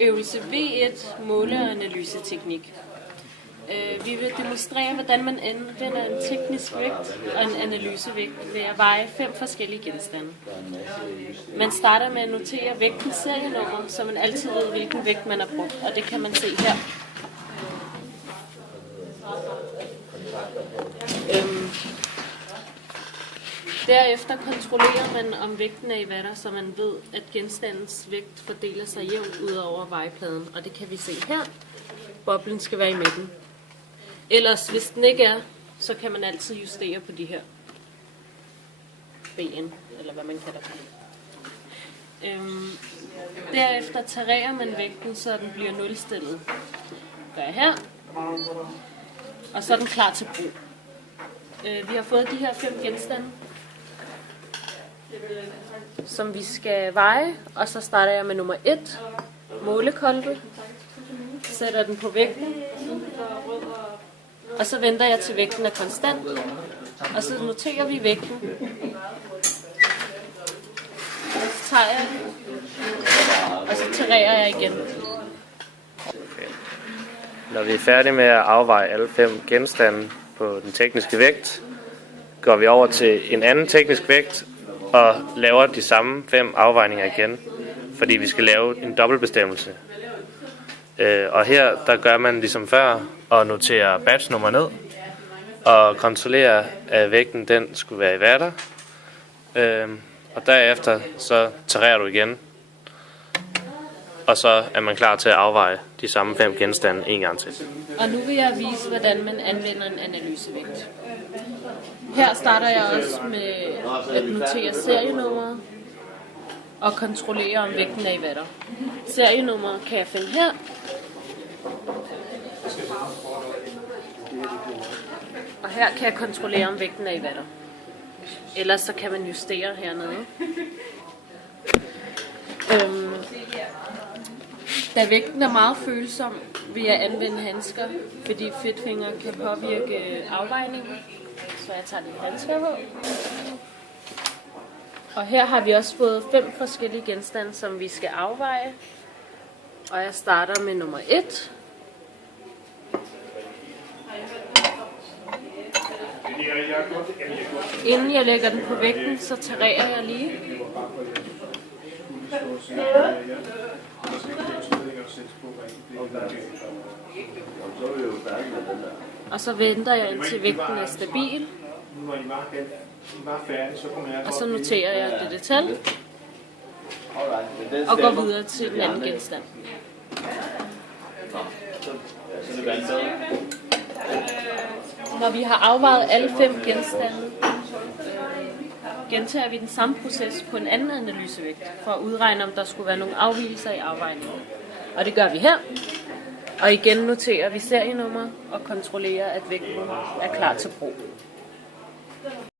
Øvelse V1, måle- og analyseteknik. Vi vil demonstrere, hvordan man anvender en teknisk vægt og en analysevægt ved at veje 5 forskellige genstande. Man starter med at notere vægtens serienummer, så man altid ved, hvilken vægt man har brugt, og det kan man se her. Derefter kontrollerer man, om vægten er i watter, så man ved, at genstandens vægt fordeler sig jævnt ud over vejepladen. Og det kan vi se her. Boblen skal være i midten. Ellers, hvis den ikke er, så kan man altid justere på de her ben, eller hvad man kalder dem. Derefter tarerer man vægten, så den bliver nulstillet. Gør jeg her. Og så er den klar til brug. Vi har fået de her 5 genstande, som vi skal veje, og så starter jeg med nummer 1, målekolbe, sætter den på vægten, og så venter jeg til vægten er konstant, og så noterer vi vægten, og så tager jeg den, og så tarerer jeg igen. Når vi er færdige med at afveje alle 5 genstande på den tekniske vægt, går vi over til en anden teknisk vægt og laver de samme 5 afvejninger igen, fordi vi skal lave en dobbeltbestemmelse. Og her der gør man ligesom før og noterer batchnummer ned og kontrollerer, at vægten den skulle være i watter. Og derefter så tarerer du igen, og så er man klar til at afveje de samme 5 genstande en gang til. Og nu vil jeg vise, hvordan man anvender en analysevægt. Her starter jeg også med at notere serienummer og kontrollere, om vægten er i watter. Serienummer kan jeg finde her. Og her kan jeg kontrollere, om vægten er i watter. Ellers så kan man justere hernede. Da vægten er meget følsom, vil jeg anvende handsker, fordi fedtfingre kan påvirke afvejningen. Så jeg tager de handsker på. Og her har vi også fået 5 forskellige genstande, som vi skal afveje. Og jeg starter med nummer 1. Inden jeg lægger den på vægten, så tarerer jeg lige. Og så venter jeg indtil vægten er stabil. Og så noterer jeg dette tal. Og går videre til den anden genstand. Når vi har afvejet alle 5 genstande, gentager vi den samme proces på en anden analysevægt, for at udregne, om der skulle være nogle afvigelser i afvejningen. Og det gør vi her. Og igen noterer vi serienummer og kontrollerer, at vægten er klar til brug.